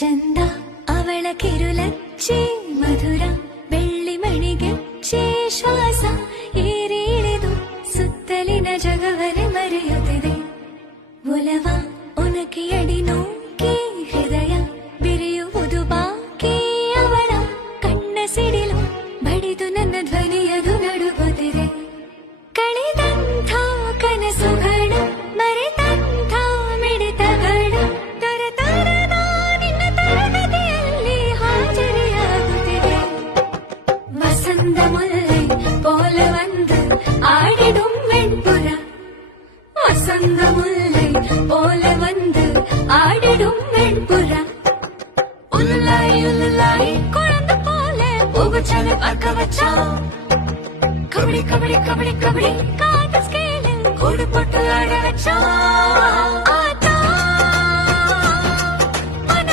ಚಂದ ಅವಳ ಕಿರುಲಚ್ಚಿ ಮಧುರ ಬೆಳ್ಳಿ ಮಣಿಗೆಚ್ಚಿ ಶ್ವಾಸ ಏರಿ ಇಳಿದು ಸುತ್ತಲಿನ ಜಗವರೆ ಮರೆಯುತ್ತಿದೆ. ಒಲವ ಒನಕೆ ಅಡಿ ನೋಕಿ ಹೃದಯ ಬಿರಿಯುವುದು ಬಾಕಿ. ಅವಳ ಕಣ್ಣ ಸಿಡಿಲು ಬಡಿದು ನನ್ನ ಧ್ವನಿಯದು ನಡುಗುತ್ತಿದೆ. ಕಳೆದಂಥ ಕನಸುಗಳ ಮರೆತಂಥ ಮಿಡಿತಗಳ ತರತರದ ನಿನ್ನ ತರಗತಿಯಲ್ಲಿ ಹಾಜರಿಯಾಗುತ್ತಿದೆ. ವಸಂತ ಮುಲ್ಲೆ போல வந்து ஆடிடும் வெண்புற. வசந்த முல்லை போல வந்து ஆடிடும் வெண்புற. உள்ளாய் உள்ளாய் குழந்தை போல பூவச்சனை பார்க்க வச்சா. கபடி கபடி கபடி கபடி காது ஸ்கேலில் கூடு போட்டு ஆட வச்சா.